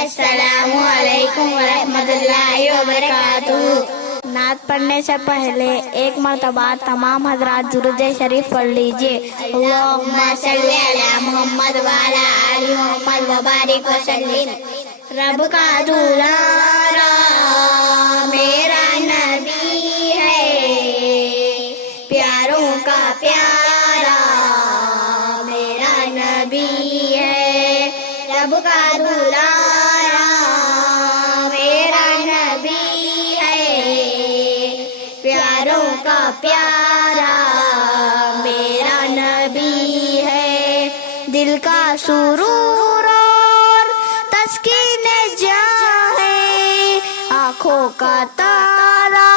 السلام علیکم ورحمۃ اللہ وبرکاتہ۔ نعت پڑھنے سے پہلے ایک مرتبہ تمام حضرات درود شریف پڑھ لیجئے۔ اللہم صلی علی محمد وعلی آل محمد وبارک وسلم۔ رب کا دلارا میرا نبی ہے، پیاروں کا پیارا میرا نبی ہے۔ رب کا دلارا میرا نبی ہے، پیاروں کا پیارا میرا نبی ہے۔ دل کا سرور اور تسکین جاں ہے، آنکھوں کا تارا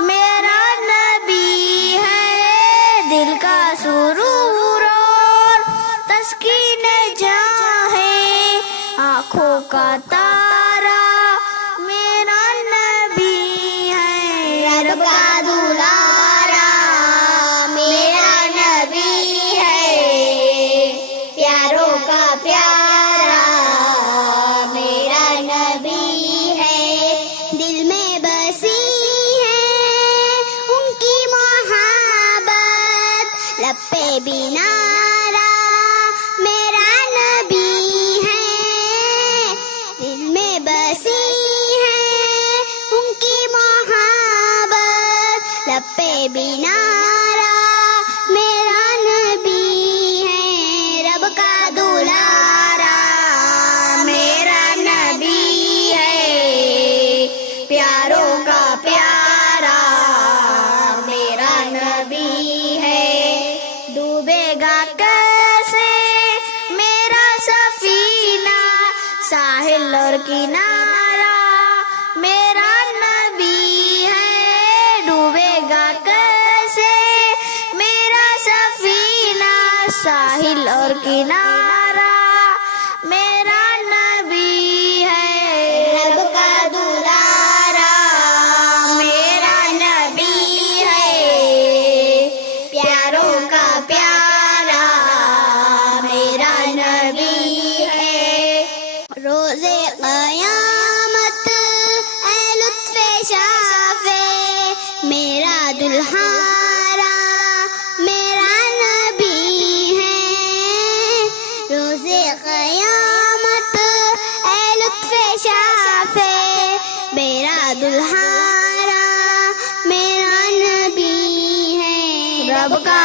میرا نبی ہے۔ دل کا سرور اور تسکین جاں ہے، آنکھوں کا تارا میرا نبی ہے۔ رب کا دلارا میرا نبی ہے، پیاروں کا پیارا میرا نبی ہے۔ دل میں بسی ہے ان کی محبت، لب پہ بھی نعرہ میرا نبی ہے۔ دل میں بسی ہے ان کی محبت، لب پہ بھی نعرہ میرا نبی ہے۔ رب کا دلارا میرا نبی ہے، پیاروں کا پیارا میرا نبی ہے۔ ڈوبے گا کیسے میرا سفینہ، ساحل اور کنارہ میرا نبی ہے۔ ڈوبے گا کیسے میرا سفینہ، ساحل اور کنارہ میرا نبی ہے۔ رب کا دلارا میرا نبی ہے، پیاروں کا پیارا میرا نبی ہے۔ روز قیامت اے لطف شافع میرا دلہارا میرا نبی ہے۔ روز قیامت اے لطف شافع میرا دلہارا میرا نبی ہے۔ رب کا